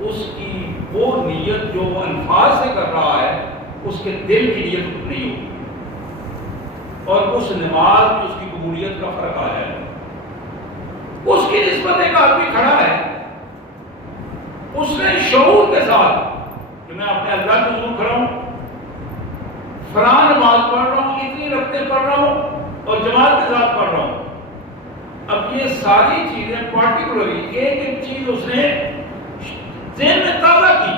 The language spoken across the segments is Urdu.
اس کی وہ نیت جو وہ الفاظ سے کر رہا ہے اس کے دل کی نیت نہیں ہوگی، اور اس نماز میں اس کی قبولیت کا فرق آ جائے گا۔ اس کی نسبت ایک آدمی کھڑا ہے، اس نے شعور کے ساتھ کہ میں اپنے اللہ کے حضور کھڑا ہوں، فلاں نماز پڑھ رہا ہوں، اتنی رکعتیں پڑھ رہا ہوں اور جماعت کے ساتھ پڑھ رہا ہوں۔ اب یہ ساری چیزیں پارٹیکولرلی ایک ایک چیز اس نے ذہن میں تازہ کی،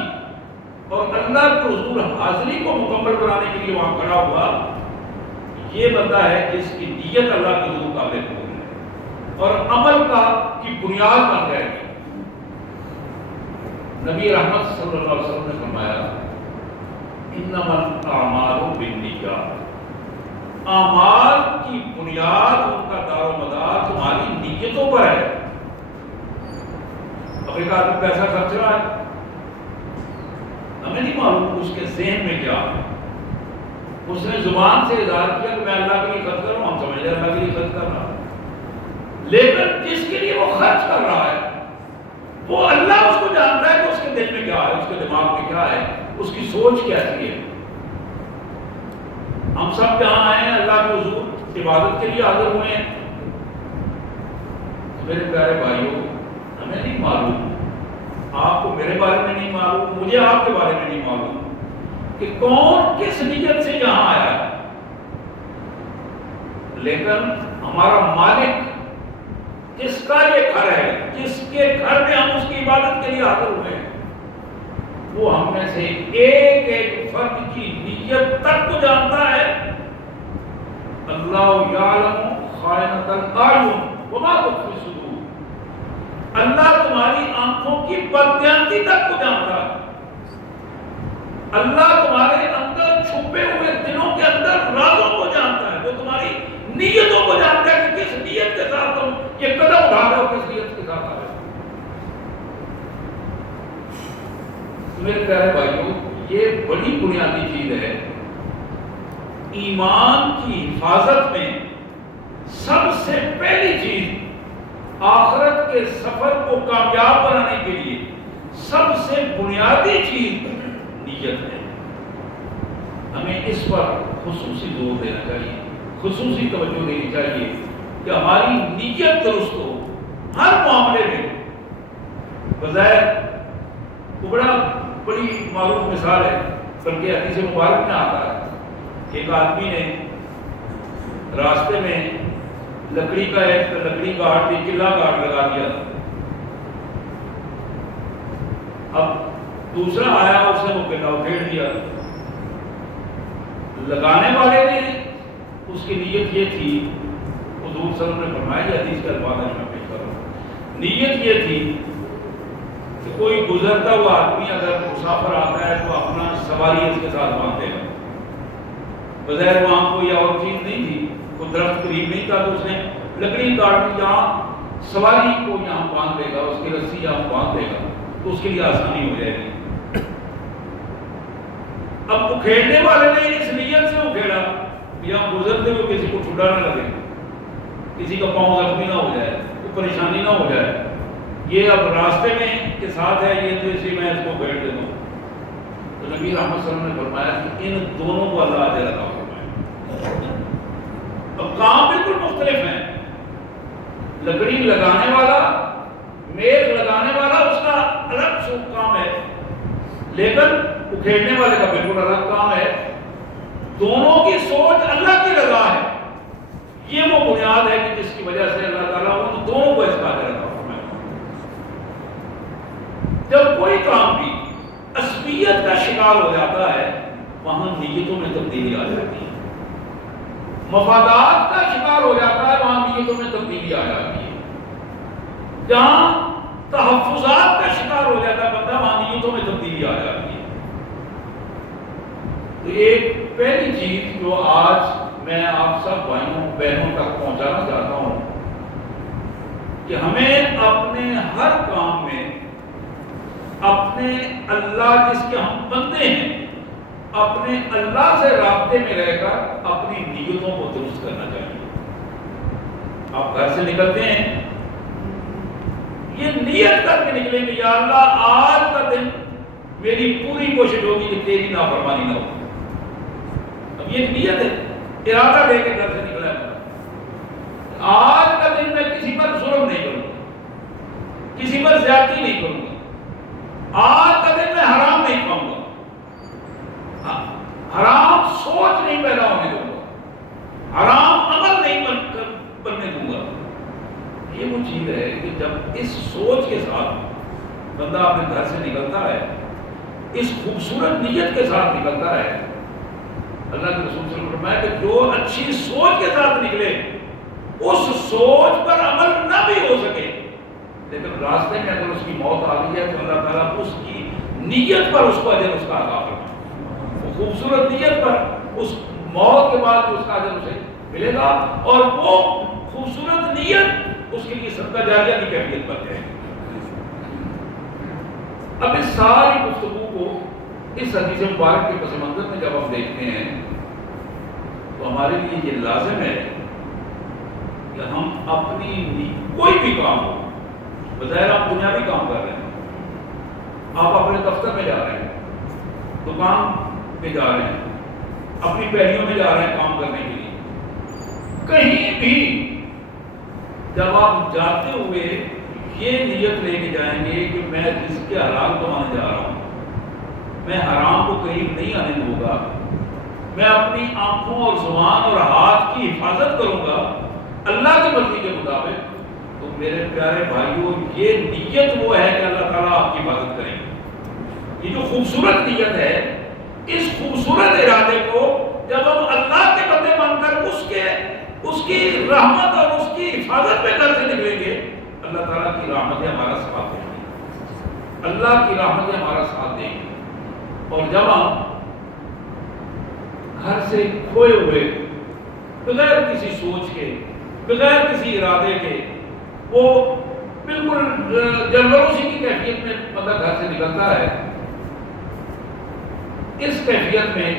اور اللہ کے حضور حاضری کو مکمل بنانے کے لیے وہاں کھڑا ہوا۔ یہ بندہ ہے جس کی نیت اللہ کے حضور قابل قبول ہے اور عمل کی بنیاد بن جائے گی۔ نبی رحمت صلی اللہ علیہ وسلم نے فرمایا انما الاعمال بالنیات، اعمال کی بنیاد، ان کا دار و مدار تمہاری نیتوں پر ہے۔ اب ایک آدمی پیسہ خرچ رہا ہے، ہمیں نہیں معلوم اس کے ذہن میں کیا ہے، اس نے زبان سے اظہار کیا کہ میں اللہ کے لیے خرچ کر رہا ہوں، ہم سمجھ رہے اللہ کے لیے خرچ کر رہا ہے، لیکن جس کے لیے وہ خرچ کر رہا ہے وہ اللہ اس کو جانتا ہے کہ اس کے دل میں کیا ہے، اس کے دماغ میں کیا ہے، اس کی سوچ کیسی ہے۔ ہم سب جہاں آئے ہیں اللہ کے حضور عبادت کے لیے حاضر ہوئے ہیں، میرے پیارے بھائیوں ہمیں نہیں معلوم، آپ کو میرے بارے میں نہیں معلوم، مجھے آپ کے بارے میں نہیں معلوم کہ کون کس نیت سے یہاں آیا ہے، لیکن ہمارا مالک جس کا یہ گھر ہے، جس کے گھر میں ہم اس کی عبادت کے لیے حاضر ہوئے ہیں، وہ ہم میں سے ایک ایک فرد کی نیت تک کو جانتا ہے۔ اللہ یعلم خائنۃ الاعین وما تخفی الصدور، اللہ تمہاری آنکھوں کی بددیانتی تک کو جانتا ہے، اللہ تمہارے اندر چھپے ہوئے دلوں کے اندر رازوں کو جانتا ہے، وہ تمہاری نیتوں کو جانتا ہے کہ کس نیت کے ساتھ تم یہ قدم اٹھا رہے ہو، کس نیت کے ساتھ آ رہے ہو۔ میرے پیارے بھائیوں یہ بڑی بنیادی چیز ہے۔ ایمان کی حفاظت میں سب سے پہلی چیز، آخرت کے سفر کو کامیاب بنانے کے لیے سب سے بنیادی چیز نیت ہے۔ ہمیں اس پر خصوصی زور دینا چاہیے، خصوصی توجہ دینی چاہیے کہ ہماری نیت درست ہو ہر معاملے میں۔ بظاہر بڑی معروف مثال ہے، بلکہ حدیث مبارک میں آتا ہے، ایک آدمی نے راستے میں لکڑی گارڈ دی قلعہ گارڈ لگا دیا، اب دوسرا آیا اس نے وہ قلعہ اکھیڑ دیا۔ لگانے والے نے اس کی نیت یہ تھی، حضور صلی اللہ علیہ وسلم نے فرمایا، یہ حدیث کا الفاظ ہے میں پیش کر رہا ہوں، نیت یہ تھی کہ کوئی گزرتا ہوا آدمی اگر مسافر آتا ہے تو اپنا سواری اس کے ساتھ باندھ دے گا۔ بظاہر وہاں کوئی اور چیز نہیں تھی، کوئی درخت قریب نہیں تھا، تو اس نے لکڑی کاٹ دی، جہاں سواری کو یہاں باندھ دے گا، اس کی رسی یہاں باندھ دے گا تو اس کے لیے آسانی ہو جائے گی۔ اب اکھیڑنے والے نے اس نیت سے اکھیڑا یہاں گزرتے ہوئے کسی کو ٹھڈا نہ لگے، کسی کا پاؤں زخمی نہ ہو جائے، کوئی پریشانی نہ ہو جائے، یہ اب راستے میں کے ساتھ ہے، یہ تو اس لیے میں اس کو پھیڑ دیتا ہوں۔ تو نبی رحمت صلی اللہ علیہ وسلم نے فرمایا کہ ان دونوں کو اللہ اجر عطا فرمائے۔ اب کام بالکل مختلف ہیں، لکڑی لگانے والا، میز لگانے والا اس کا الگ کام ہے، لیکن اکھیڑنے والے کا بالکل الگ کام ہے۔ دونوں کی سوچ اللہ کی رضا ہے، یہ وہ بنیاد ہے کہ جس کی وجہ سے اللہ تعالیٰ ان دونوں کو اس کا اجر عطا فرمائے۔ جب کوئی کام بھی عصبیت کا شکار ہو جاتا ہے وہاں نیتوں میں تبدیلی آ جاتی ہے، مفادات کا شکار ہو جاتا ہے وہاں نیتوں میں تبدیلی آ جاتی ہے، جہاں تحفظات کا شکار ہو جاتا ہے بندہ وہاں نیتوں میں تبدیلی آ جاتی ہے۔ تو ایک پہلی چیز جو آج میں آپ سب بھائیوں بہنوں تک پہنچانا چاہتا ہوں کہ ہمیں اپنے ہر کام میں اپنے اللہ جس کے ہم بندے ہیں، اپنے اللہ سے رابطے میں رہ کر اپنی نیتوں کو درست کرنا چاہیے۔ آپ گھر سے نکلتے ہیں، یہ نیت کر کے نکلیں کہ یا اللہ آج کا دن میری پوری کوشش ہوگی کہ تیری نافرمانی نہ ہو. اب یہ نیت ہے، ارادہ لے کے گھر سے نکلا ہے. آج کا دن میں کسی پر ظلم نہیں کروں گا، کسی پر زیادتی نہیں کروں گا، آج کا دن میں حرام نہیں کھاؤں گا، حرام سوچ نہیں پیدا ہونے دوں گا، حرام عمل نہیں بننے دوں گا. یہ وہ چیز ہے کہ جب اس سوچ کے ساتھ بندہ اپنے گھر سے نکلتا ہے، اس خوبصورت نیت کے ساتھ نکلتا ہے، اللہ کے رسول صلی اللہ علیہ وسلم نے فرمایا کہ جو اچھی سوچ کے ساتھ نکلے، اس سوچ پر عمل نہ بھی ہو سکے، لیکن راستے میں اگر اس کی موت آ گئی ہے تو اللہ تعالیٰ اس کی نیت پر اس کو اجر اس کا عطا فرمائے. وہ خوبصورت نیت پر اس موت کے بعد جو اس کا اجر اسے ملے گا، اور وہ خوبصورت نیت اس کے لیے صدقہ جاریہ کی کیفیت بن جائے گی. اب اس ساری گفتگو کو اس حدیث مبارک کے پس منظر میں جب ہم دیکھتے ہیں تو ہمارے لیے یہ لازم ہے کہ ہم اپنی کوئی بھی کام ہو، بظاہر آپ دنیاوی کام کر رہے ہیں، آپ اپنے دفتر میں جا رہے ہیں، دکان پہ جا رہے ہیں، اپنی پیڑیوں میں جا رہے ہیں کام کرنے کے لیے، کہیں بھی جب آپ جاتے ہوئے یہ نیت لے کے جائیں گے کہ میں رزق کے حلال کمانے جا رہا ہوں، میں حرام کو قریب نہیں آنے دوں گا، میں اپنی آنکھوں اور زبان اور ہاتھ کی حفاظت کروں گا اللہ کی مرضی کے مطابق، تو میرے پیارے بھائیوں یہ نیت وہ ہے کہ اللہ تعالیٰ آپ کی حفاظت کریں گے. یہ جو خوبصورت نیت ہے، اس خوبصورت ارادے کو جب ہم اللہ کے بندے بن کر اس کی رحمت اور اس کی حفاظت میں گھر سے نکلیں گے، اللہ تعالیٰ کی رحمتیں ہمارا ساتھ دیں گی، اللہ کی رحمتیں ہمارا ساتھ دیں گی. اور جب ہم گھر سے کھوئے ہوئے بغیر کسی سوچ کے، بغیر کسی ارادے کے، وہ بالکل جلوسی کی کیفیت میں بندہ گھر سے نکلتا ہے، اس کیفیت میں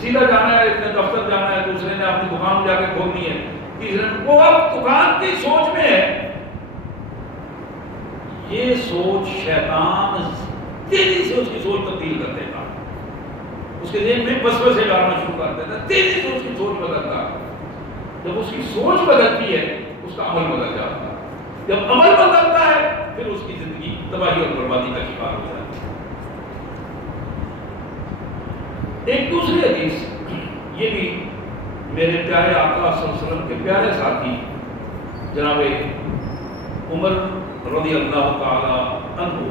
سیدھا جانا ہے، اتنے دفتر جانا ہے، دوسرے نے اپنی دکان جا کے کھولنی ہے، تیسرے وہ اب دکان کی سوچ میں ہے. یہ سوچ شیطان تیزی سے اس کی سوچ تبدیل کر دے گا، اس کے ذہن میں وسوسے ڈالنا شروع کر دیتا ہے، تیزی سے اس کی سوچ بدلتا ہے. جب اس کی سوچ بدلتی ہے اس کا عمل بدل جاتا ہے، جب عمل بدلتا ہے پھر اس کی زندگی تباہی اور بربادی کا شکار ہو جاتی ہے. ایک دوسری حدیث، یہ بھی میرے پیارے آقا صلی اللہ علیہ وسلم کے پیارے ساتھی جناب عمر رضی اللہ تعالی عنہ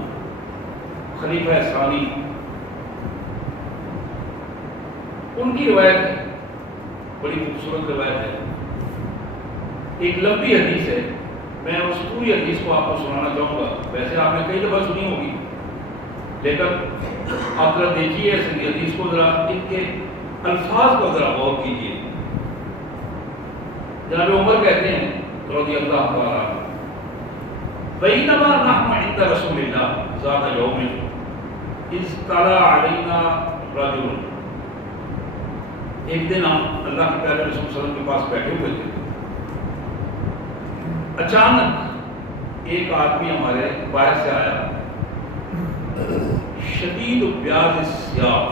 خلیفہ ثانی، ان کی روایت ہے، بڑی خوبصورت روایت ہے، ایک لمبی حدیث ہے. میں اس پوری حدیث کو آپ کو سنانا چاہوں گا. ویسے آپ نے کئی دفعہ سنی ہوگی، لیکن آپ ذرا دیکھیے اس حدیث کو، ذرا ان کے الفاظ پر ذرا غور کیجیے. جناب عمر کہتے ہیں رضی اللہ تعالیٰ عنہ، بینما نحن عند رسول اللہ ذات یوم اذ طلع علینا رجل. ایک دن ہم اللہ کے پیارے رسول صلی اللہ علیہ وسلم کے پاس بیٹھے ہوئے تھے، اچانک ایک آدمی ہمارے باہر سے آیا، شدید بیاض الثیاب،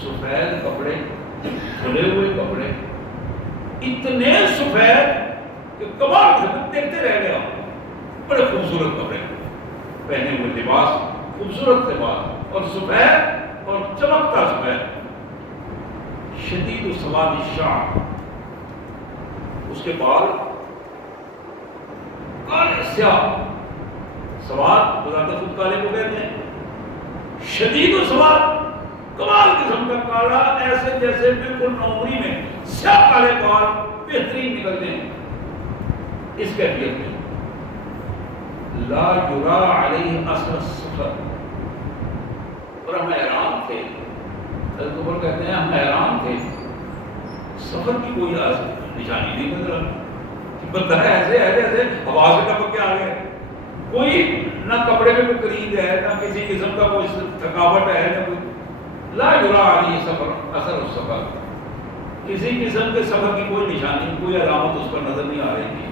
سفید کپڑے، کھلے ہوئے کپڑے، اتنے سفید کہ کمال دیکھتے رہ گیا. بڑے خوبصورت کپڑے پہنے ہوئے، لباس خوبصورت لباس اور سفید اور چمکتا سفید. شدید سواد الشعر، اس کے بال کالے سیاہ، سواد بذات خود کالے کو کہتے ہیں، شدید و سواد کمال قسم کا کالا، ایسے جیسے بالکل نومری میں سیاہ کالے بال بہترین نکلتے ہیں. اس کیفیت میں لا یرا علیہ اثر السفر، اور ہم حیران تھے. حضرت عمر کہتے ہیں ہم حیران تھے، سفر کی کوئی نشانی نہیں نظر، بندہ ایسے ہے جیسے ہوا سے ٹپک کے آ گئے. کوئی نہ کپڑے میں کوئی کرید ہے، نہ کسی قسم کا کوئی تھکاوٹ ہے، نہ کوئی لا یرا علیہ سفر اثر السفر، کسی قسم کے سفر کی کوئی نشانی، کوئی علامت اس پر نظر نہیں آ رہی تھی.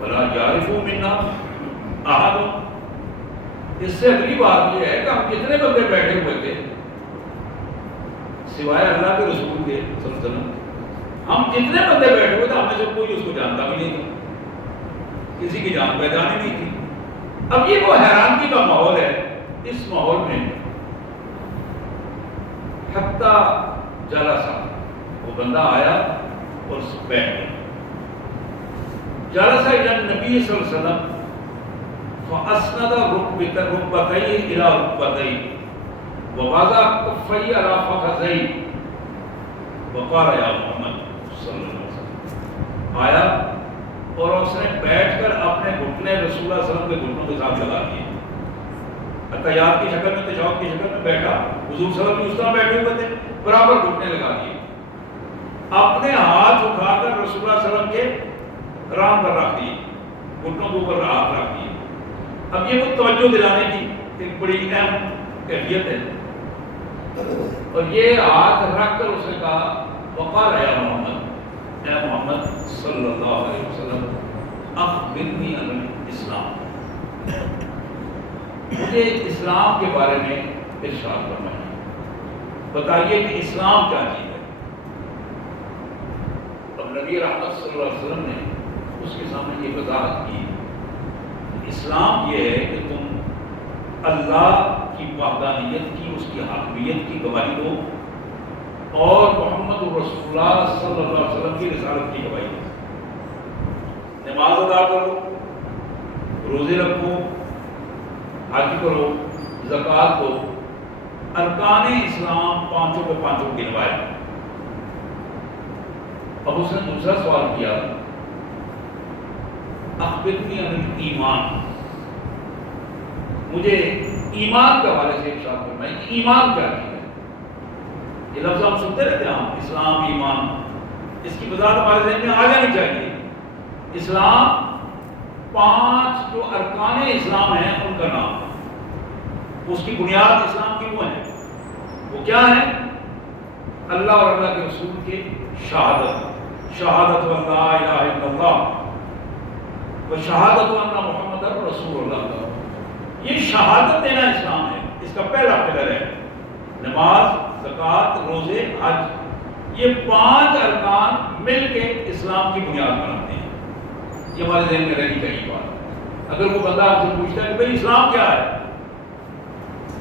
ولا یعرف منا احد، اس سے اگلی بات یہ ہے کہ ہم کتنے بندے بیٹھے ہوئے تھے سوائے اللہ کے رسول کے صلی اللہ علیہ وسلم، ہم جتنے بندے بیٹھے ہوئے تھے ہم میں سے کوئی اس کو جانتا بھی نہیں تھا، کسی کی جان پہچان ہی نہیں تھی۔ اب یہ وہ حیرانگی کا ماحول ہے، اس ماحول میں حتیٰ جلسہ، وہ بندہ آیا اور بیٹھ گیا، جلسہ الی النبی صلی اللہ علیہ وسلم فاسند رکبتیہ الی رکبتیہ ووضع کفیہ علی فخذیہ وقال یا محمد صلی اللہ علیہ وسلم، آیا اور اس نے بیٹھ کر اپنے گھٹنے رسول اللہ صلی اللہ علیہ وسلم کے گھٹنوں کے ساتھ لگا دیے، تحیات کی شکل میں، تشہد کی شکل میں بیٹھا، حضور صلی اللہ علیہ وسلم اس طرح بیٹھے ہوئے تھے، برابر گھٹنے لگا دیے، اپنے ہاتھ اٹھا کر رسول اللہ صلی اللہ علیہ وسلم کے رام پر رکھ دیے، گھٹنوں کے اوپر ہاتھ رکھ دیے۔ اب یہ وہ توجہ دلانے کی ایک بڑی اہم کیفیت ہے، اور یہ ہاتھ رکھ کر اس نے کہا وقال یا محمد، اے محمد صلی اللہ علیہ وسلم اخبرنی عن الاسلام، مجھے اسلام کے بارے میں ارشاد فرمائیے، بتائیے کہ اسلام کیا چیز ہے۔ اب نبی رحمت صلی اللہ علیہ وسلم نے اس کے سامنے یہ وضاحت کی، اسلام یہ ہے کہ تم اللہ کی وحدانیت کی، اس کی حاکمیت کی گواہی دو، اور محمد رسول اللہ صلی اللہ علیہ وسلم کی رسالت کی گواہی دو، نماز ادا کرو، روزے رکھو، حج کرو، زکوٰۃ دو، ارکان اسلام پانچوں کے پانچوں گنوائے۔ اب اس نے دوسرا سوال کیا اخبرنی عن الایمان، مجھے ایمان کے حوالے سے ارشاد فرمائیں کہ ایمان کیا چیز ہے۔ یہ لفظ ہم سنتے رہتے ہیں، ہم اسلام، ایمان، اس کی وضاحت ہمارے ذہن میں آ جانی چاہیے۔ اسلام، پانچ جو ارکان اسلام ہیں ان کا نام ہے، اس کی بنیاد اسلام کی وہ ہے، وہ کیا ہے؟ اللہ اور اللہ کے رسول کے شہادت، شہادت لا الہ الا اللہ و شہادت ان محمد رسول اللہ، یہ شہادت دینا اسلام ہے، اس کا پہلا پلر ہے۔ نماز، زکوٰۃ، روزے، حج، یہ پانچ ارکان مل کے اسلام کی بنیاد بناتے ہیں۔ یہ ہمارے ذہن میں رہنی چاہیے بات۔ اگر وہ بندہ آپ سے پوچھتا ہے کہ بھائی اسلام کیا ہے،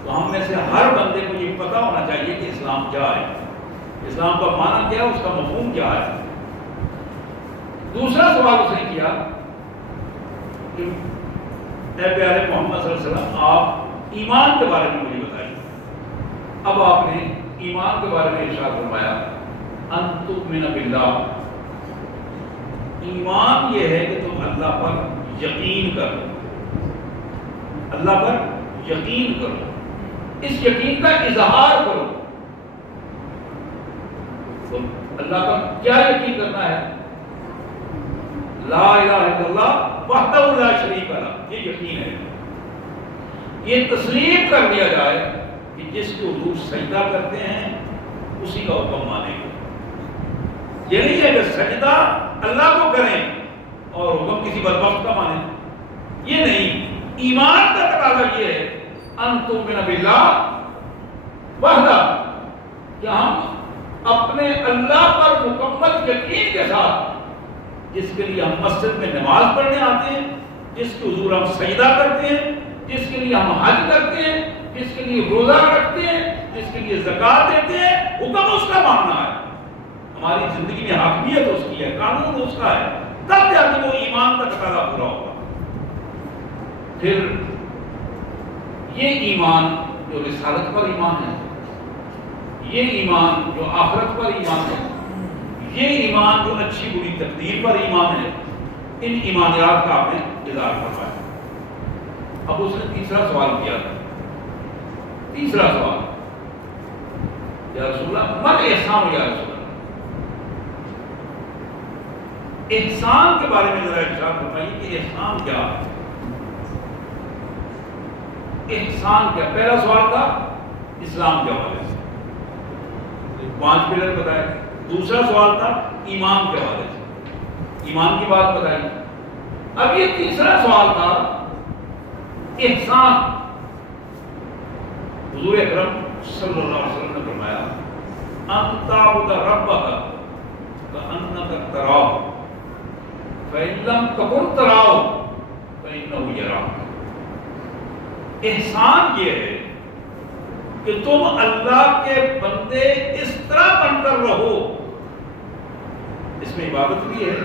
تو ہم میں سے ہر بندے کو یہ پتہ ہونا چاہیے کہ اسلام کیا ہے، اسلام کا معنی کیا ہے، اس کا مفہوم کیا ہے۔ دوسرا سوال اس نے کیا کہ اے پیارے محمد صلی اللہ علیہ وسلم، آپ ایمان کے بارے میں مجھے بتائیے۔ اب آپ نے ایمان کے بارے میں ارشاد فرمایا ان تؤمن باللہ، ایمان یہ ہے کہ تم اللہ پر یقین کرو، اللہ پر یقین کرو، اس یقین کا اظہار کرو۔ تو اللہ کا کیا یقین کرنا ہے؟ لا الہ الا اللہ وحدہ لا شریک لہ، یہ یقین ہے۔ یہ تسلیم کر دیا جائے کہ جس کو حضور سجدہ کرتے ہیں اسی کا حکم مانیں گے۔ یہ نہیں ہے کہ سجدہ اللہ کو کریں اور حکم کسی بدبخت کا مانیں، یہ نہیں۔ ایمان کا تقاضا یہ ہے ان تؤمن باللہ وحدہ، کہ ہم اپنے اللہ پر مکمل یقین کے ساتھ، جس کے لیے ہم مسجد میں نماز پڑھنے آتے ہیں، جس کے حضور ہم سجدہ کرتے ہیں، جس کے لیے ہم حج کرتے ہیں، جس کے لیے روزہ رکھتے ہیں، جس کے لیے زکوٰۃ دیتے ہیں، حکم اس کا ماننا ہے، ہماری زندگی میں حاکمیت اس کی ہے، قانون اس کا ہے، تب جا کے وہ ایمان کا تقاضا پورا ہوگا۔ پھر یہ ایمان جو رسالت پر ایمان ہے، یہ ایمان جو آخرت پر ایمان ہے، یہ ایمان جو اچھی بری تقدیر پر ایمان ہے، ان ایمانیات کا آپ نے اظہار فرمایا۔ اب اس نے تیسرا سوال کیا تھا، تیسرا سوال، یا رسول اللہ من احسان، یا رسول اللہ احسان کے بارے میں ذرا ارشاد فرمائیے کہ احسان کیا ہے، احسان کیا؟ پہلا سوال تھا اسلام کے حوالے سے، 5 پلر بتائے۔ دوسرا سوال تھا ایمان کے حوالے سے، ایمان کی بات بتائی۔ اب یہ تیسرا سوال تھا احسان، حضور اکرم صلی اللہ علیہ وسلم نے فرمایا ان تعبد ربک کأنک تراہ فإن لم تکن تراہ فإنہ یراک۔ احسان یہ ہے کہ تم اللہ کے بندے اس طرح بن کر رہو، اس میں عبادت بھی ہے،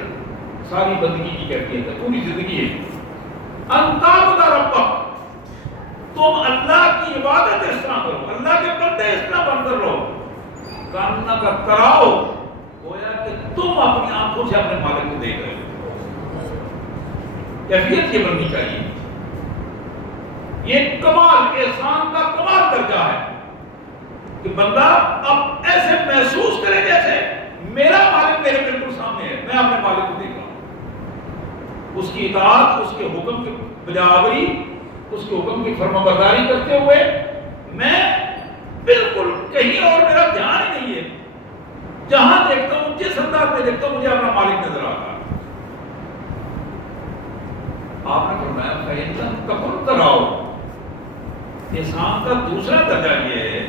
ساری بندگی کی کیفیت ہے، پوری زندگی ہے۔ ان تعبد ربک، تم اللہ کی عبادت اس طرح کرو، اللہ کے بندے اس طرح بن کر رہو، کأنک تراہ، گویا کہ تم اپنی آنکھوں سے اپنے مالک کو دیکھ رہے ہو۔ کیفیت یہ بننی چاہیے۔ یہ کمال، احسان کا کمال درجہ ہے کہ بندہ اب ایسے محسوس کرے جیسے میرا مالک میرے بالکل سامنے ہے، میں اپنے مالک کو دیکھ رہا ہوں، اس کی اطاعت، اس کے حکم کی بجاوری، اس کے حکم کی فرمانبرداری کرتے ہوئے میں بالکل کہیں اور میرا دھیان ہی نہیں ہے، جہاں دیکھتا ہوں، جس انداز میں دیکھتا ہوں، مجھے اپنا مالک نظر آتا ہے۔ آپ نے فرمایا فَإِن لَمْ تَكُن تَرَاهُ، احسان کا دوسرا درجہ یہ ہے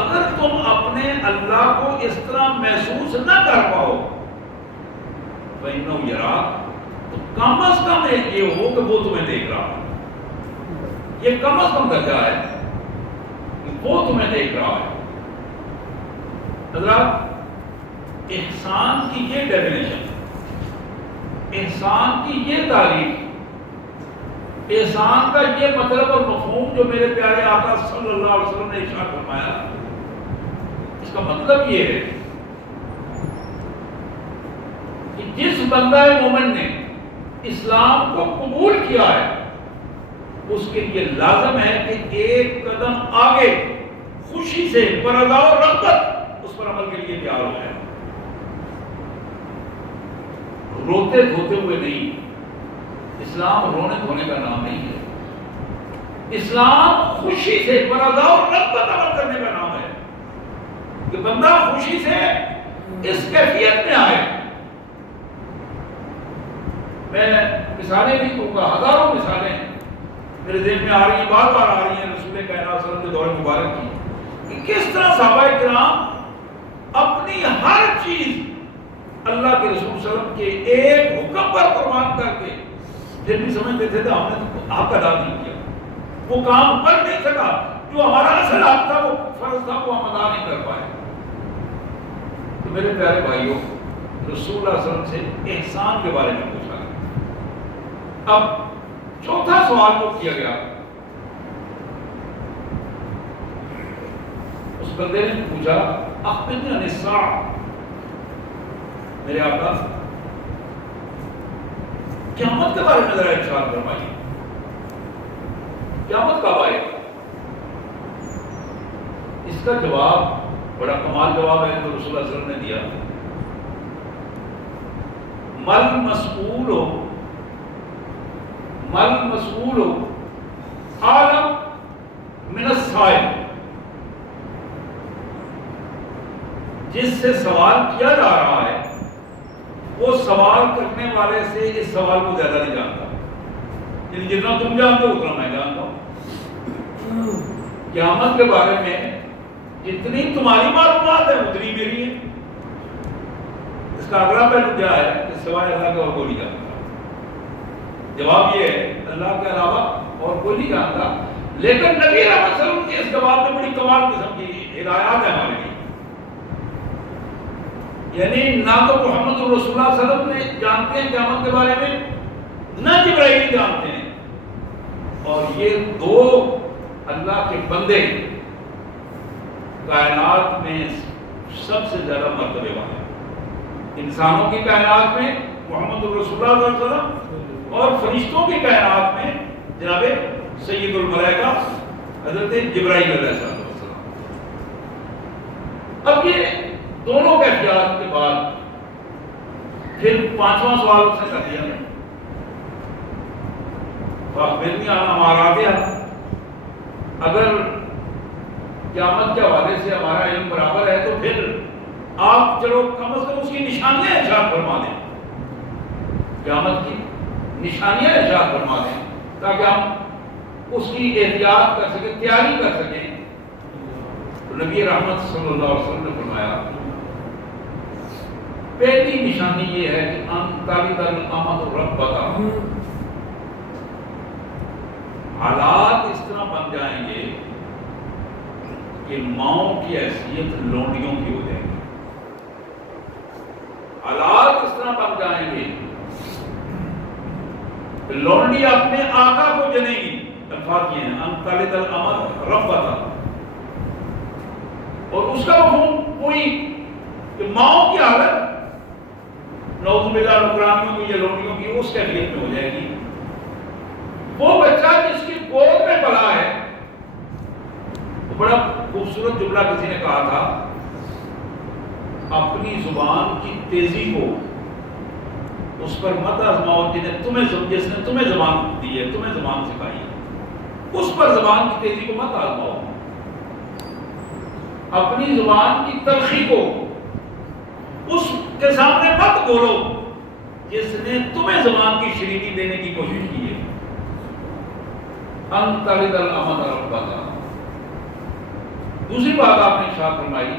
اگر تم اپنے اللہ کو اس طرح محسوس نہ کر پاؤ فَإِنَّهُ يَرَاكَ، تو کم از کم یہ ہو کہ وہ تمہیں دیکھ رہا ہے۔ یہ کم از کم درجہ ہے کہ وہ تمہیں دیکھ رہا ہے۔ حضرات، احسان کی یہ ڈیفینیشن، احسان کی یہ تعریف، احسان کا یہ مطلب اور مفہوم جو میرے پیارے آقا صلی اللہ علیہ وسلم نے ارشاد فرمایا، اس کا مطلب یہ ہے کہ جس بندہ مومن نے اسلام کو قبول کیا ہے اس کے لیے لازم ہے کہ ایک قدم آگے خوشی سے برضا و رغبت اس پر عمل کے لیے تیار ہو جائے، روتے دھوتے ہوئے نہیں۔ اسلام رونے دھونے کا نام نہیں ہے، اسلام خوشی سے برضا و رغبت عمل کرنے کا نام ہے کہ بندہ خوشی سے اس کیفیت میں آئے۔ میں مثالیں نہیں دوں گا، ہزاروں مثالیں میرے ذہن میں آ رہی ہیں، بار بار آ رہی ہیں رسول کائنات صلی اللہ علیہ وسلم کے دور مبارک کی، کہ کس طرح صحابہ کرام اپنی ہر چیز اللہ کے رسول صلی اللہ علیہ وسلم کے ایک حکم پر قربان کر کے پھر بھی سمجھتے تھے تو ہم نے تو حق ادا نہیں کیا، وہ کام کر نہیں سکا جو ہمارا اصل حق تھا، وہ فرض تھا، وہ ہم ادا نہیں کر پائے۔ تو میرے پیارے بھائیوں، رسول اللہ صلی اللہ علیہ وسلم سے احسان کے بارے میں پوچھا گیا۔ اب چوتھا سوال جو کیا گیا، اس بندے نے پوچھا اخبرنی عن الساعہ، میرے آقا قیامت کے بارے میں ذرا ارشاد فرمائیے، قیامت کب آئے؟ اس کا جواب بڑا کمال جواب ہے جو رسول اللہ صلی اللہ علیہ وسلم نے دیا، مل مسئول عالم من السائل، جس سے سوال کیا جا رہا ہے وہ سوال کرنے والے سے اس سوال کو زیادہ نہیں جانتا، یعنی جتنا تم جانتے ہو اتنا میں جانتا ہوں۔ قیامت کے بارے میں جتنی تمہاری معلومات ہے اتنی میری ہے۔ اس کا اگلا پہلو کیا ہے کہ سوائے اللہ کا اور کوئی نہیں جانتا۔ جواب یہ ہے اللہ کے علاوہ اور کوئی نہیں جانتا، لیکن نبی رحمت صلی اللہ علیہ وسلم کی اس جواب میں بڑی کمال قسم کی ہدایات ہے ہمارے لیے، یعنی نہ تو محمد رسول اللہ صلی اللہ علیہ وسلم نے جانتے ہیں قیامت کے بارے میں، نہ جبرائیل جانتے ہیں، اور یہ دو اللہ کے بندے کائنات میں سب سے زیادہ مرتبے والے ہیں۔ انسانوں کی کائنات میں محمد رسول اللہ صلی اللہ علیہ وسلم، اور فرشتوں کی کائنات میں جناب سید الملائکہ حضرت جبرائیل علیہ السلام۔ اب یہ دونوں کیفیات کے بعد پھر پانچواں سوال اس نے کر دیا، فاخبرنی عن اماراتها، اگر قیامت کے حوالے سے ہمارا علم برابر ہے تو پھر آپ چلو کم از کم اس کی نشانیاں ارشاد فرما دیں، قیامت کی نشانیاں ارشاد فرما دیں تاکہ ہم اس کی احتیاط کر سکیں، تیاری کر سکیں تو نبی رحمت صلی اللہ علیہ وسلم نے فرمایا پہلی نشانی یہ ہے کہ ان تلد الامۃ ربتها، حالات اس طرح بن جائیں گے کہ ماؤں کی حیثیت لونڈیوں کی ہو جائے گی. حالات اس طرح بن جائیں گے کہ لونڈی اپنے آقا کو جنے گی. الفاظ یہ ہیں ان تلد الامۃ ربتها، اور اس کا مفہوم وہی کہ ماؤں کی حالت نعوذ باللہ نوکرانیوں کی یا لونڈیوں کی اس کیفیت میں ہو جائے گی. وہ بچہ جس کی گود میں پلا ہے، بڑا خوبصورت جملہ کسی نے کہا تھا، اپنی زبان کی تیزی کو اس پر مت آزماؤ جس نے تمہیں زبان دی ہے، تمہیں زبان سکھائی ہے، اس پر زبان کی تیزی کو مت آزماؤ. اپنی زبان کی تلخی کو اس کے سامنے مت بولو جس نے تمہیں زبان کی شیرینی دینے کی کوشش کی ہے. ان تلد الامۃ ربتها. دوسری بات آپ نے ارشاد فرمائی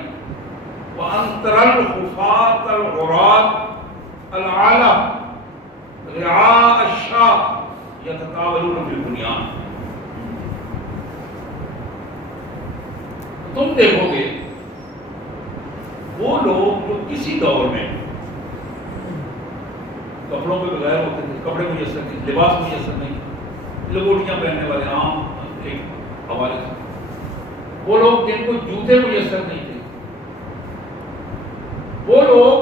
وَأَن تَرَى الْخُفَاةَ الْعُرَاةَ الْعَالَةَ رِعَاءَ الشَّاةِ يَتَطَاوَلُونَ فِي الْبُنْيَانِ. تم دیکھو گے وہ لوگ جو کسی دور میں کپڑوں کے بغیر ہوتے تھے، کپڑے میسر نہیں، لباس میسر نہیں، لگوٹیاں پہننے والے عام ایک حوالے سے، وہ لوگ جن کو جوتے میسر نہیں تھے، وہ لوگ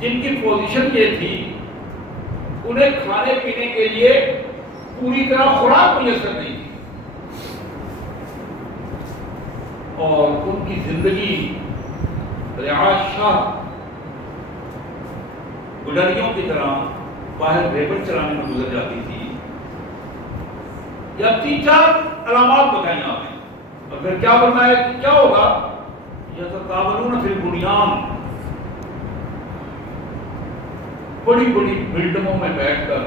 جن کی پوزیشن یہ تھی انہیں کھانے پینے کے لیے پوری طرح خوراک میسر نہیں تھی، اور ان کی زندگی رعاشہ گڈریوں کی طرح باہر ریبٹ چلانے میں گزر جاتی تھی. یا 3-4 علامات بتائیں آپ نے، اور پھر کیا فرمایا کہ کیا ہوگا؟ یتطاولون فی البنیان، بڑی بڑی بلڈنگوں میں بیٹھ کر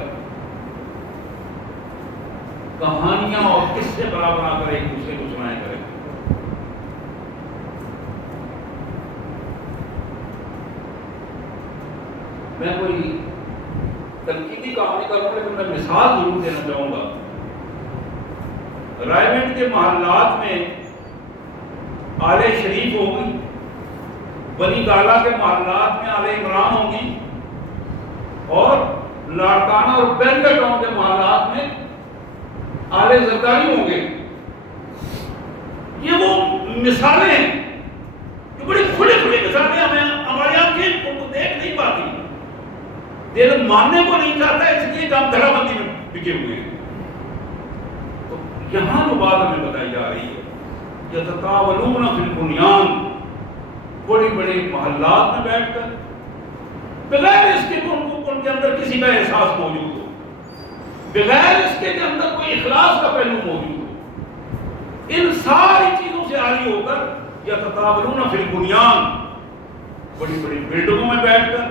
کہانیاں اور قصے بنا بنا کر ایک دوسرے کو سنایا کرے. میں کوئی تنقیدی کہانی کروں لیکن میں مثال ضرور دینا چاہوں گا. رائے کے محلات میں آل شریف ہوگی، بنی گالا کے محلات میں آل عمران ہوگی، اور لاڑکانہ اور بینگا ٹاؤن کے محلات میں آل زرداری ہوں گے. یہ وہ مثالیں ہیں، یہ بڑی کھلی کھلی مثالیں ہماری آنکھیں ان کو دیکھ نہیں پاتی، دل ماننے کو نہیں چاہتا، اس لیے کہ ہم دھڑا بندی میں بکے ہوئے ہیں. تو یہاں جو بات ہمیں بتائی جا رہی ہے یتطاولون فی البنیان، بڑے بڑے محلات میں بیٹھ کر بغیر اس کے ان کے اندر کسی کا احساس موجود ہو، بغیر اس کے اندر کوئی اخلاص کا پہلو موجود ہو، ان ساری چیزوں سے عاری ہو کر یتطاولون فی البنیان، بڑی بڑی بلڈنگوں میں بیٹھ کر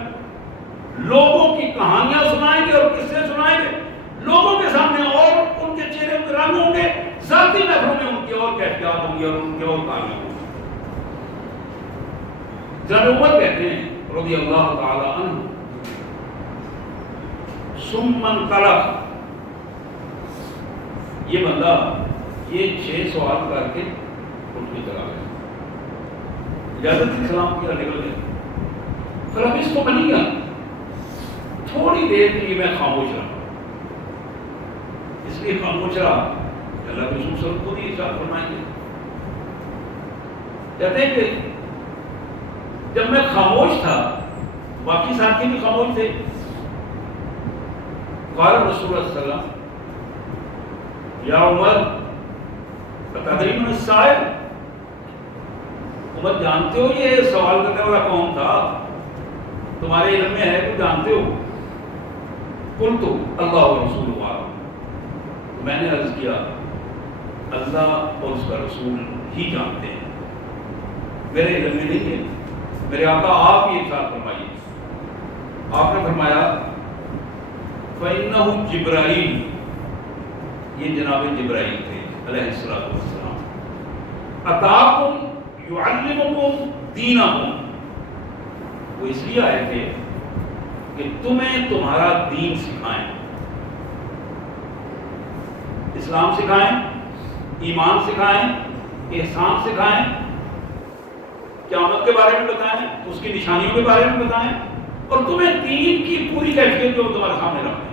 لوگوں کی کہانیاں سنائیں گے اور قصے سنائیں گے لوگوں کے سامنے، اور ان کے چہرے پہ رنگ ہوں گے، ذاتی محفلوں میں ان کی اور کیفیات ہوں گی اور ان کی اور کہانیاں ہوں گی. جناب عمر کہتے ہیں رضی اللہ تعالی عنہ، ثم انطلق، یہ بندہ یہ 6 سوال کر کے اٹھ کے چلا گیا، اجازت سے سلام کیا، نکل گیا. پھر اب اس کو بنی گیا، تھوڑی دیر کے لیے میں خاموش رہا. اس لیے خاموش رہا کہ اللہ کے رسول صلی اللہ علیہ وسلم خود ہی ارشاد فرمائیں گے، کہتے ہیں کہ جب میں خاموش تھا باقی ساتھی بھی خاموش تھے. قال رسول اللہ صلی اللہ علیہ وسلم یا عمر اتدرون من السائل، عمر جانتے ہو یہ سوال کرنے والا کون تھا؟ تمہارے علم میں ہے تو جانتے ہو؟ قلت اللہ و رسول عالم، میں نے عرض کیا اللہ اور اس کا رسول ہی جانتے ہیں، میرے علم میں نہیں ہے. میرے آقا آپ ہی ارشاد فرمائیے. آپ نے فرمایا فَإِنَّهُ جبرائیل، یہ جناب جبرائیل تھے علیہ السلام، اتاکم یعلمکم دینکم، وہ اس لیے آئے تھے کہ تمہیں تمہارا دین سکھائیں، اسلام سکھائیں، ایمان سکھائیں، احسان سکھائیں، قیامت کے بارے میں بتائیں، اس کی نشانیوں کے بارے میں بتائیں، اور تمہیں دین کی پوری کیفیت جو تمہارے سامنے رکھیں۔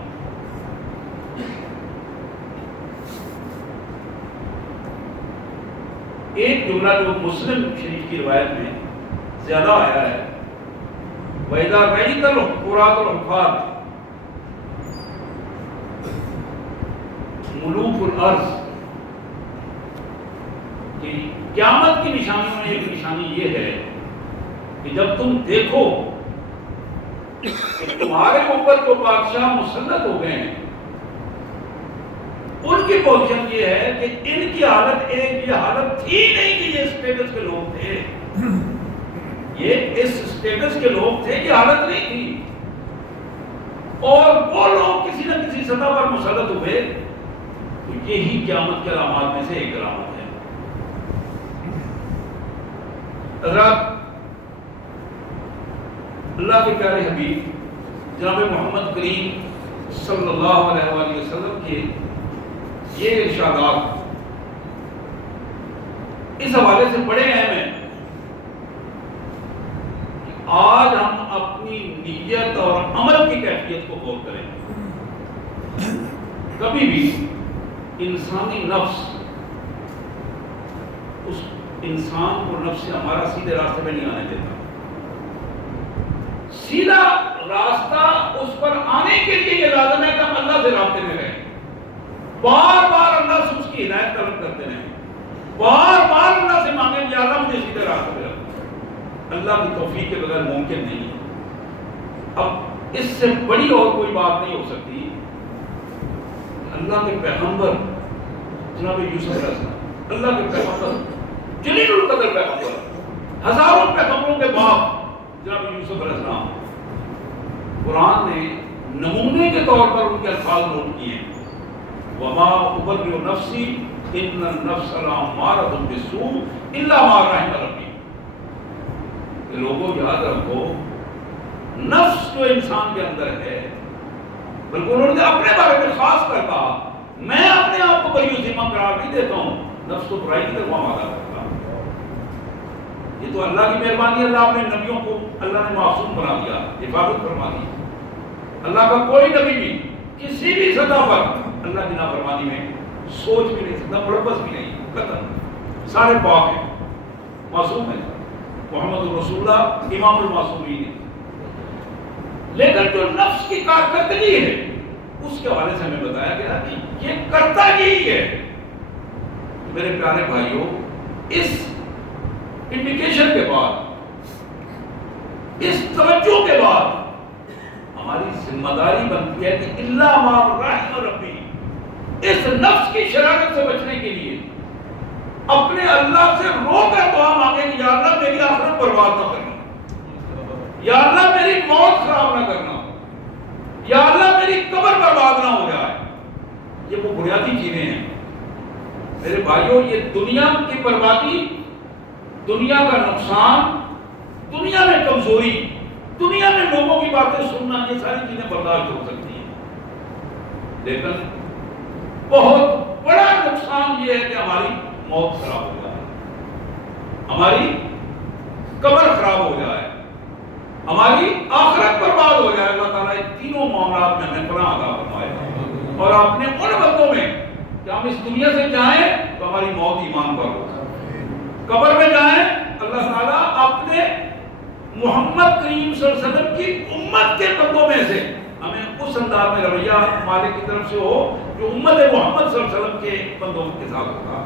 ایک جملہ جو مسلم شریف کی روایت میں زیادہ آیا ہے، وَإِذَا رَأَيْتَ الْحُفَاةَ الْعُفَاةَ مُلُوكُ الْأَرْضِ، کہ قیامت کی نشانیوں میں ایک نشانی یہ ہے کہ جب تم دیکھو کہ تمہارے اوپر جو بادشاہ مسلط ہو گئے ہیں، ان کی پوزیشن یہ ہے کہ ان کی حالت ایک یہ حالت تھی نہیں کہ یہ اسٹیٹس کے لوگ تھے، یہ اس اسٹیٹس کے لوگ تھے، یہ حالت نہیں تھی، اور وہ لوگ کسی نہ کسی سطح پر مسلط ہوئے، تو یہی قیامت کے علامات میں سے ایک علامت ہے۔ حضرات، اللہ کے پیارے حبیب جناب محمد کریم صلی اللہ علیہ وآلہ وسلم کے یہ ارشادات اس حوالے سے بڑے اہم ہیں کہ آج ہم اپنی نیت اور عمل کی کیفیت کو غور کریں۔ کبھی بھی انسانی نفس اس انسان کو نفس ہمارا سیدھے راستے پہ نہیں آنے دیتا، سیدھا راستہ اس پر آنے کے لیے یہ لازم ہے کہ ہم اللہ سے رابطے میں رہیں، بار بار اللہ سے اس کی ہدایت طلب کرتے رہیں، بار بار اللہ سے مانگیں یا اللہ مجھے سیدھے راستے پہ رکھ۔ اللہ کی توفیق کے بغیر ممکن نہیں ہے۔ اب اس سے بڑی اور کوئی بات نہیں ہو سکتی۔ اللہ کے پیغمبر جناب یوسف علیہ السلام، اللہ کے پیغمبر جلیل القدر پیغمبر، ہزاروں پیغمبروں کے باپ جناب یوسف علیہ السلام، قرآن نے نمونے کے طور پر ان کے الفاظ نوٹ کیے ہیں، وَمَا أُبَرِّئُ نَفْسِي إِنَّ النَّفْسَ لَأَمَّارَةٌ بِالسُّوءِ إِلَّا مَا رَحِمَ رَبِّي۔ کہ لوگوں یاد رکھو، نفس جو انسان کے اندر ہے، بلکہ انہوں نے اپنے بارے میں خاص کر کہا، میں اپنے آپ کو بری ذمہ قرار نہیں دیتا ہوں، نفس تو برائی کی طرف آمادہ کرتا ہوں۔ یہ تو اللہ کی مہربانی، اللہ اپنے نبیوں کو اللہ نے معصوم بنا دیا، حفاظت فرما دی۔ اللہ کا کوئی نبی بھی کسی بھی سطح پر اللہ کی نافرمانی میں سوچ بھی نہیں سکتا، پرپس بھی نہیں، قطعاً سارے پاک ہیں، معصوم ہیں۔ محمد رسول اللہ امام المعصومین ہے۔ لیکن جو نفس کی کارکردگی ہے اس کے حوالے سے ہمیں بتایا گیا کہ یہ کرتا یہی ہے۔ میرے پیارے بھائیوں، اس انڈیکیشن کے بعد، اس توجہ کے بعد ہماری ذمہ داری بنتی ہے کہ اللہ ما رحم ربی، اس نفس کی شرارت سے بچنے کے لیے اپنے اللہ سے رو کر دعا مانگیں کہ یا اللہ میری آخرت برباد نہ کرنا، یا اللہ میری موت خراب نہ کرنا، یا اللہ میری قبر برباد نہ ہو جائے۔ یہ وہ بنیادی چیزیں ہیں میرے بھائیوں۔ یہ دنیا کی بربادی، دنیا کا نقصان، دنیا میں کمزوری، دنیا میں لوگوں کی باتیں سننا، یہ ساری چیزیں برداشت ہو سکتی ہیں، لیکن بہت بڑا نقصان یہ ہے کہ ہماری موت خراب ہو جائے، ہماری قبر خراب ہو جائے، ہماری آخرت برباد ہو جائے۔ اللہ تعالیٰ ان تینوں معاملات میں ہمیں پناہ عطا فرمائے، اور اپنے ان بندوں میں کہ ہم اس دنیا سے جائیں تو ہماری موت ایمان پر ہو، قبر میں جائیں اللہ تعالیٰ اپنے محمد کریم صلی اللہ علیہ وسلم کی امت کے بندوں میں سے ہمیں اس انداز میں رویہ مالک کی طرف سے ہو جو امت محمد صلی اللہ علیہ وسلم کے بندوں کے ساتھ ہوگا۔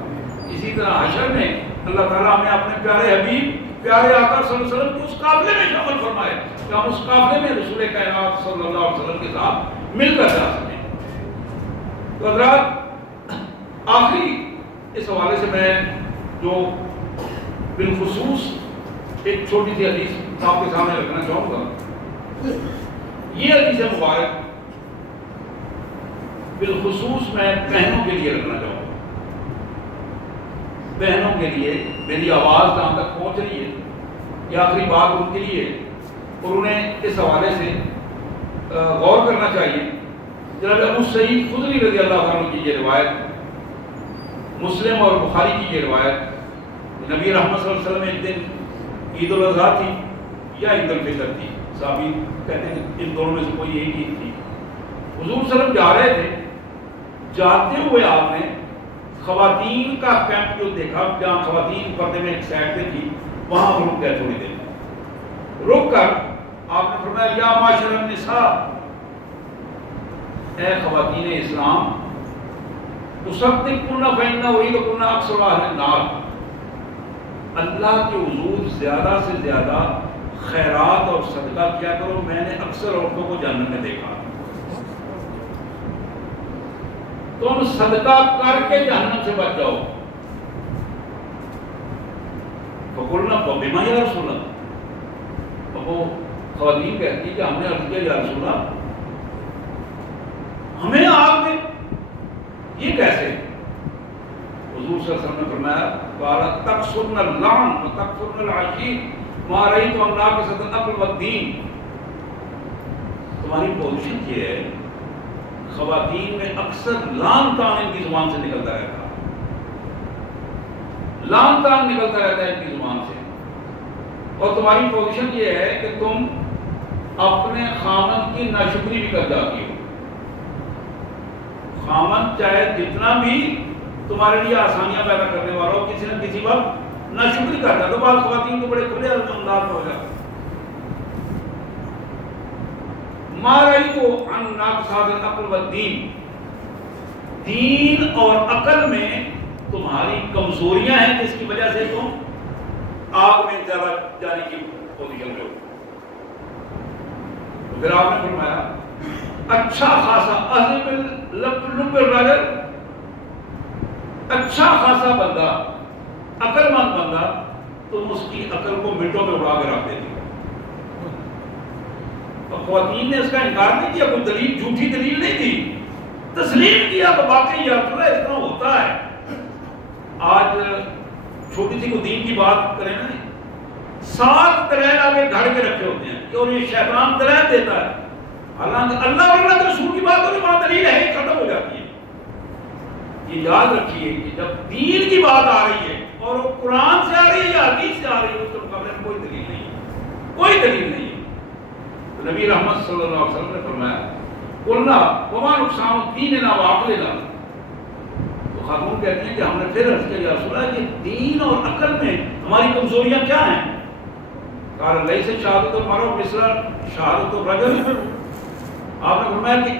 اسی طرح حشر میں اللہ تعالیٰ ہمیں اپنے پیارے حبیب، پیارے آقا صلی اللہ علیہ وسلم کے اس قافلے میں شامل فرمائے کہ ہم اس قافلے میں رسول کائنات صلی اللہ علیہ وسلم کے ساتھ مل کر جا سکیں۔ تو حضرات، آخری اس حوالے سے میں جو بالخصوص ایک چھوٹی سی حدیث آپ کے سامنے رکھنا چاہوں گا، یہ حدیث مبارک بالخصوص میں بہنوں کے لیے رکھنا چاہوں گا۔ بہنوں کے لیے میری آواز جہاں تک پہنچ رہی ہے، یہ آخری بات ان کے لیے، اور انہیں اس حوالے سے غور کرنا چاہیے۔ جناب ابو سعید خدری رضی اللہ عنہ کی یہ روایت، مسلم اور بخاری کی یہ روایت، نبی رحمت صلی اللہ علیہ وسلم ایک دن عید الاضحیٰ تھی یا عید الفطر تھی، صحابی کہتے ہیں کہ ان دونوں میں سے کوئی ایک عید تھی، حضور صلی اللہ علیہ وسلم جا رہے تھے، جاتے ہوئے آپ نے خواتین کا کیمپ جو دیکھا، جہاں خواتین پردے میں ایک سائڈ پہ تھی، وہاں رک گئے تھوڑی دیر، رک کر آپ نے فرمایا یا معاشر النساء، اے خواتین اسلام، تصدقن فإن أريدكن أكثر أهل النار، اللہ کے حضور زیادہ سے زیادہ خیرات اور صدقہ کیا کرو، میں نے اکثر عورتوں کو جہنم میں دیکھا، تم صدقہ کر کے جہنم سے بچ جاؤ۔ فقلنا بما یا رسول اللہ، اب وہ خواتین کہتی کہ ہم نے عرض کیا یا رسول اللہ ہمیں آگ میں، یہ کیسے؟ حضور صلی اللہ علیہ وسلم نے فرمایا قال تکسرن اللعن وتکفرن العشیر ما رأیت الناقصۃ العقل والدین، تمہاری پوزیشن یہ ہے، خواتین میں اکثر لعن طعن ان کی زبان سے نکلتا رہتا ہے، لعن طعن نکلتا رہتا ہے ان کی زبان سے، اور تمہاری پوزیشن یہ ہے کہ تم اپنے خامن کی ناشکری بھی کر جاتی ہو، خامن چاہے جتنا بھی تمہارے لیے آسانیاں پیدا کرنے والا ہو، کسی نہ کسی وقت ناشکری کرتا ہے، تو بعض خواتین کو بڑے کھلے انداز میں ہو جاتا ہے، ما رأیت عن ناقصات العقل والدین، دین اور عقل میں تمہاری کمزوریاں ہیں جس کی وجہ سے تم آگ میں زیادہ جانے کی پوزیشن میں ہو۔ تو پھر آپ نے فرمایا اچھا خاصا عظیم لب الرجل، اچھا خاصا بندہ، عقل مند بندہ، تم اس کی عقل کو منٹوں میں اڑا کے رکھ دیتی ہو۔ خواتین نے اس کا انکار نہیں کیا، کوئی دلیل جھوٹی دلیل نہیں دی، تسلیم کیا کہ واقعی یا رسول اللہ اس طرح ہوتا ہے۔ آج چھوٹی سی کوئی دین کی بات کریں نا، 7 دلائل آگے گھڑ کے رکھے ہوتے ہیں اور یہ شیطان دلائل دیتا ہے، حالانکہ اللہ اور اللہ کے رسول کی بات ہو تو وہاں دلیل ہے، ختم ہو جاتی ہے۔ یہ یاد رکھیے کہ جب دین کی بات آ رہی ہے اور وہ قرآن سے آ رہی ہے یا حدیث سے آ رہی ہے، اس کے مقابلے میں کوئی دلیل نہیں ہے، کوئی دلیل نہیں ہے۔ نبی رحمت صلی اللہ علیہ وسلم نے فرمایا قلنا وما نقصان دیننا وعقلنا، تو خاتون کہتی ہیں کہ ہم نے پھر عرض کیا یا رسول اللہ یہ دین اور عقل میں ہماری کمزوریاں کیا ہیں؟ قال لیس شہادت المرء مثل شہادت الرجل، آپ نے فرمایا کہ